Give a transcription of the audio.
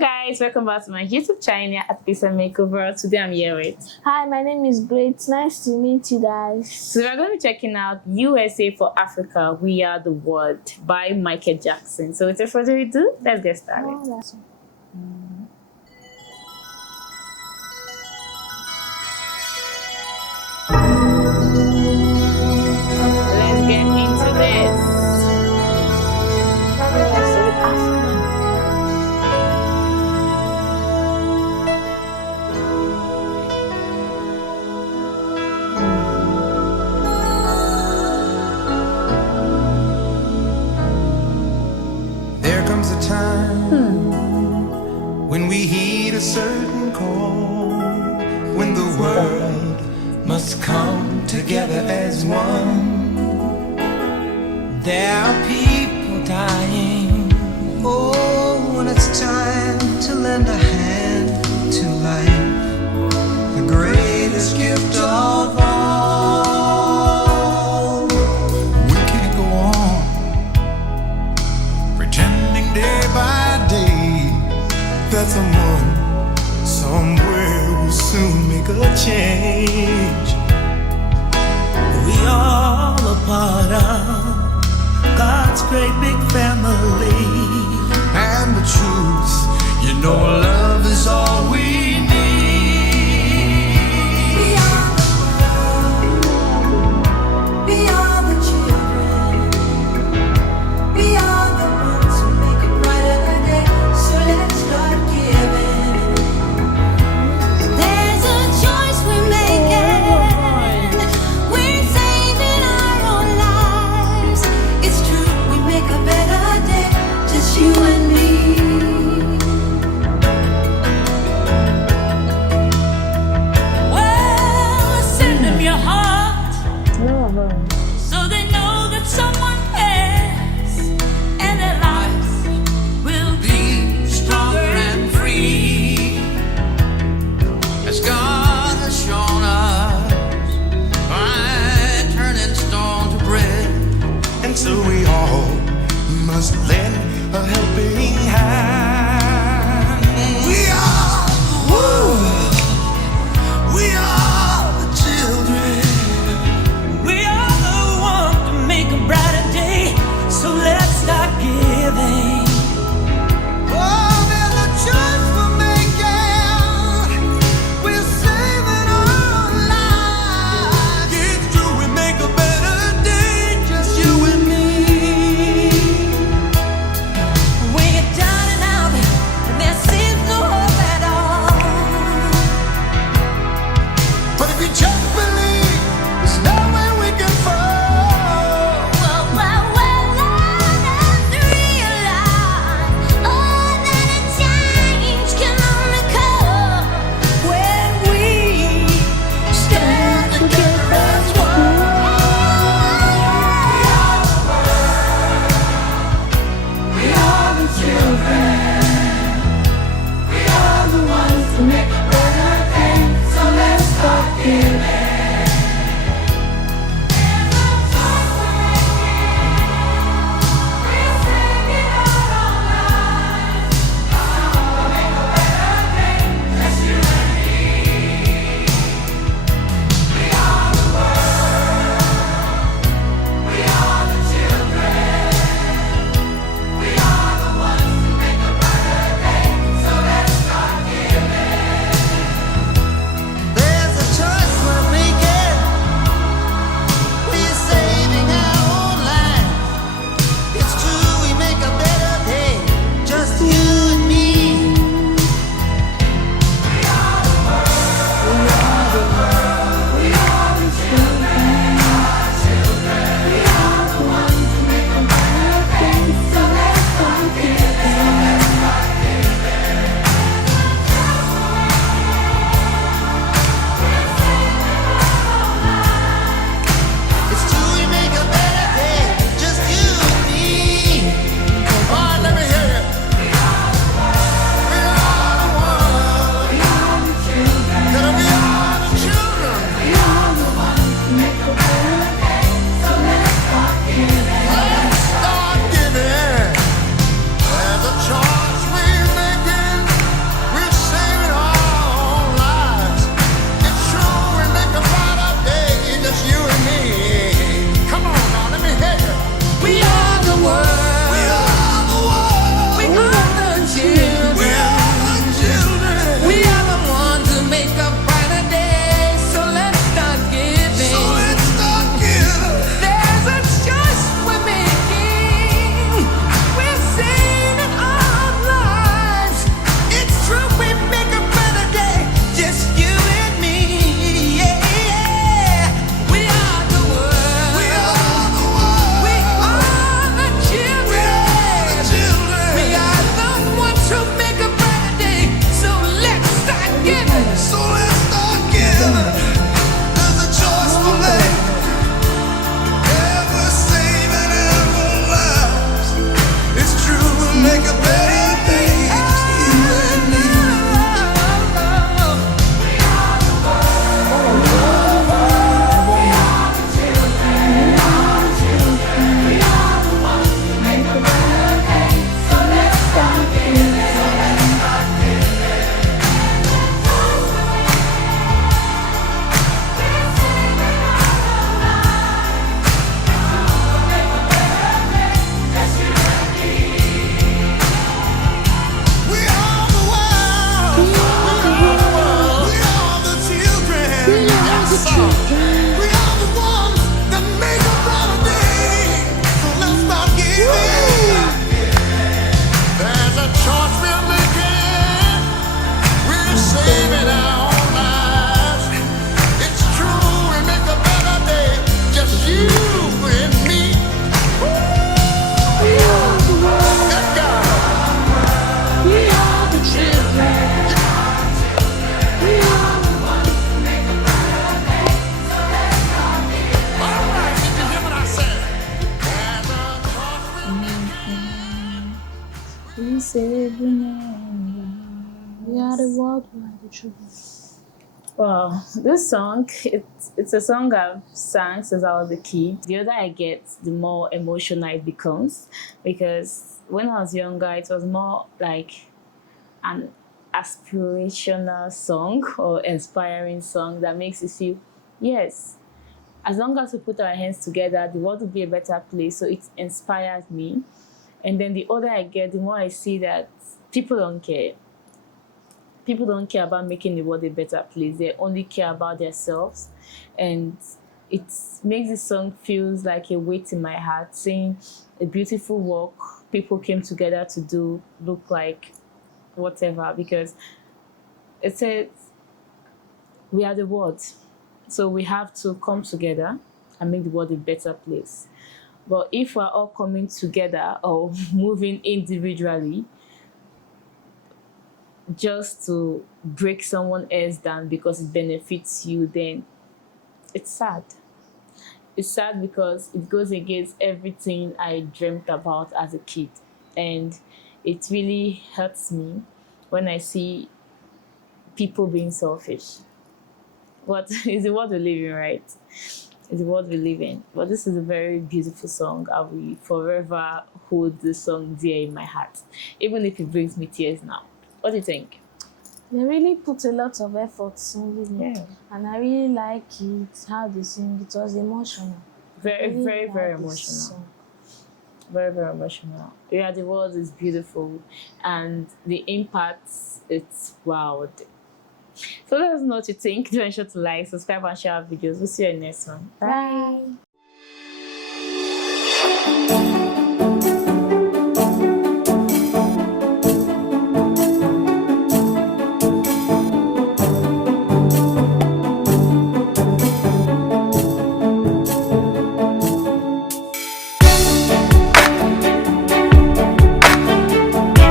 guys, welcome back to my YouTube channel at Peace and Makeover. Today I'm here with. Hi, my name is Great. Nice to meet you guys. So we're going to be checking out USA for Africa, We Are the World by Michael Jackson. So without further ado, let's get started. Oh, that's Let's get into this. USA, Africa. There comes a time when we heed a certain call, when the world must come together as one. There are people dying. Oh, when it's time to lend a hand to life, the greatest gift of all. We can't go on pretending day by day that someone somewhere will soon make a change. We all a part of God's great big family, and the truth, you know, love is all we need. We are the world. We are the children. We are the ones who make a brighter day. So let's start giving. There's a choice we're making. We're saving our own lives. It's true, we make a better day, just you and me. choice we're making, we're saving our own lives. It's true, we make a better day, just you and me. Let go. We are the children. We are the ones who make a better day. So let's start here. All right, did you hear what I said? And the choice we're making. We say We are the world, we are the children. Wow, this song, it's a song I've sang since I was a kid. The older I get, the more emotional it becomes, because when I was younger, it was more like an aspirational song or inspiring song that makes you feel, yes, as long as we put our hands together, the world will be a better place. So it inspires me. And then the older I get, the more I see that people don't care. People don't care about making the world a better place. They only care about themselves. And it makes the song feels like a weight in my heart, saying a beautiful work people came together to do look like whatever, because it says we are the world. So we have to come together and make the world a better place. But if we're all coming together or moving individually just to break someone else down because it benefits you, then it's sad. It's sad because it goes against everything I dreamt about as a kid. And it really hurts me when I see people being selfish. But it's the world we live in, right? It's the world we live in. But this is a very beautiful song. I will forever hold this song dear in my heart, even if it brings me tears now. What do you think? They really put a lot of effort singing it. Yeah. And I really like it, how they sing. It was emotional. Very, Really very, like very this emotional. song. Very, very emotional. Yeah, the world is beautiful, and the impact, it's wild. So let us know what you think. Don't sure to like, subscribe, and share our videos. We'll see you in the next one. Bye.